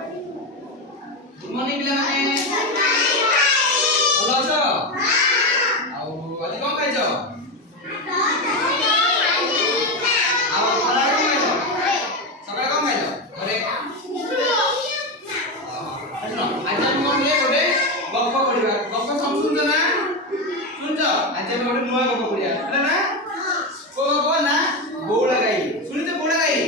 good morning पिला माने बोलो छ आउ आज कोन खाइ छ आउ खरा कोन खाइ छ सकाळ कोन खाइ छ अरे सुनो आज हम कोन ले गोटे गप्प पढिबा गप्प सब सुनछ ना सुनछ आज हम गोटे नया गप्प पढिया हैला ना को गप्प ना बौला गाई सुनिते बौला गाई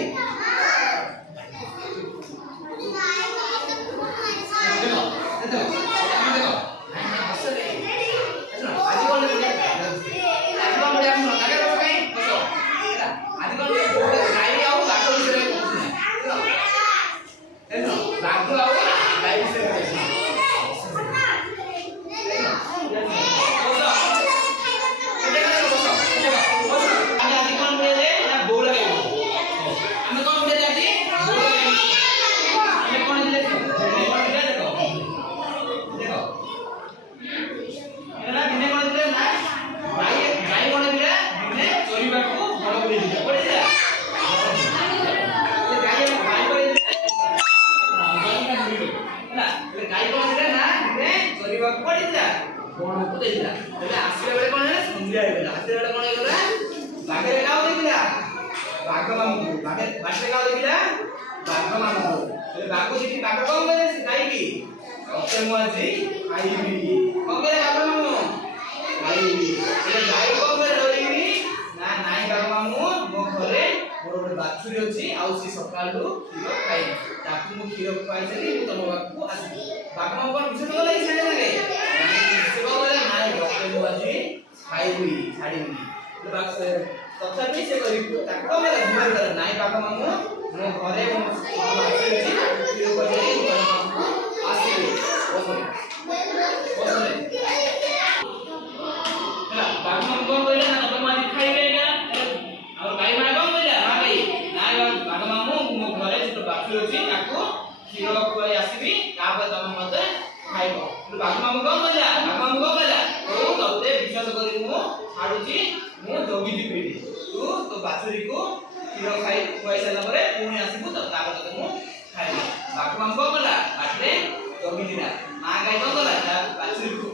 तथापि से करी ताको मेरा घुमाई कर नाई पाखा मामू मो घरे मो आसी अछि यो करे आसी ओसरे हला बागमा कोन कइले ना तो माजी खाइबे ना और गाई मा कोन कइले हां गाई नाई बागमा मो घरे तो बाकी अछि ताको खीर खुआई आसीबी तापर तम मते खाइबो बागमा कोन कइले बागमा कोन कइले तो तते विश्वास करी मो छाडुची मो जोगी दी पेडी तू तो बाछुरी को खीर खाई खुआई साला परे पुणी आसीबु त तापर तते मो खाइबो बागमा कोन कइला बाटरे जोगी दिना मा गाई कोन कइला ता बाछुरी को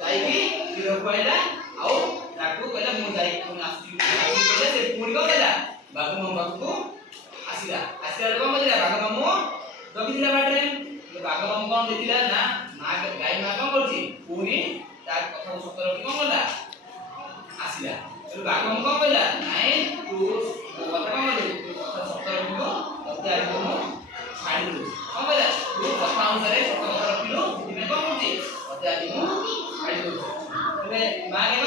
जाईकी खीर खुआइला आउ ताकू कइला मो जाई पुणी आसी कइला से पुणी को कइला बागमा बाकू आसीला आसीला कोन कइला बागमा मो जोगी दिना बाटरे बागमा कोन देखिला ना मा गाई मा कोन करछि पुणी तार कथा सत्य रखि कोन कइला आसीला तो बागम को कहला नाइ तू कथा कोन ले कथा सत्य रखिलो तते आइ को छाडी दु कोन कहला तू कथा अनुसार सत्य रखिलो दिने कोन करछि तते आइ को छाडी दु तबे मागे